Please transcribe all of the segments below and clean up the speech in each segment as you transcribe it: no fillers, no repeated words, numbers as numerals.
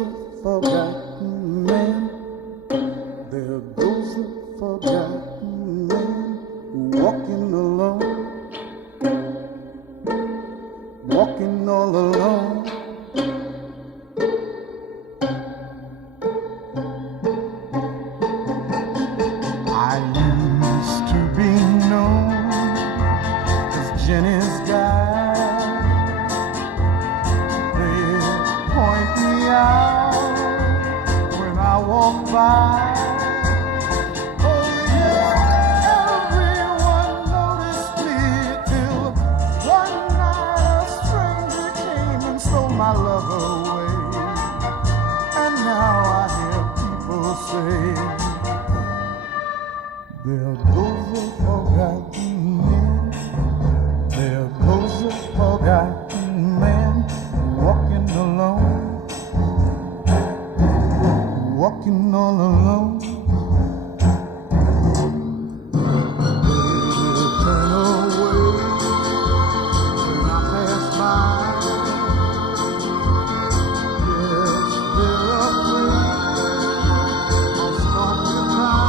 goes a forgotten man. There goes a forgotten man walking alone, walking all alone. I used to be known as Jenny's guy. They'd point me out when I walk by. Oh yeah, everyone noticed me till one night a stranger came and stole my love away. And now I hear people say, there goes a forgotten man, there goes a forgotten man, walking alone, walking all alone. They'll turn away when I pass by. Yes, they're afraid I'll start to cry.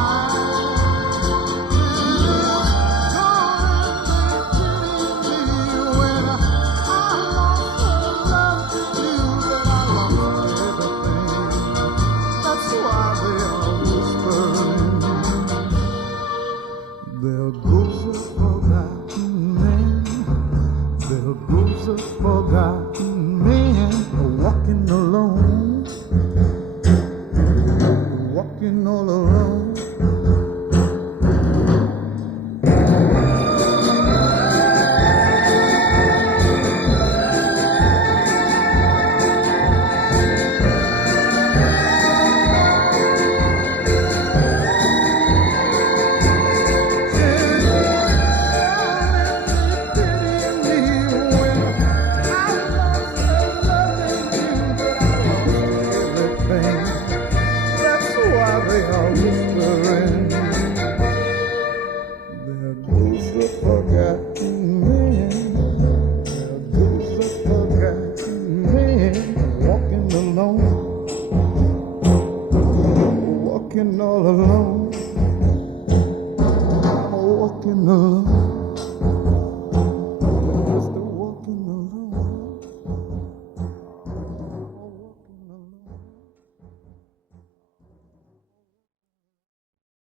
There goes a forgotten man, there goes a forgotten man, walking alone, walking all alone. They are whispering, there goes the forgotten man, there goes the forgotten man, walking alone, walking all alone, walking alone.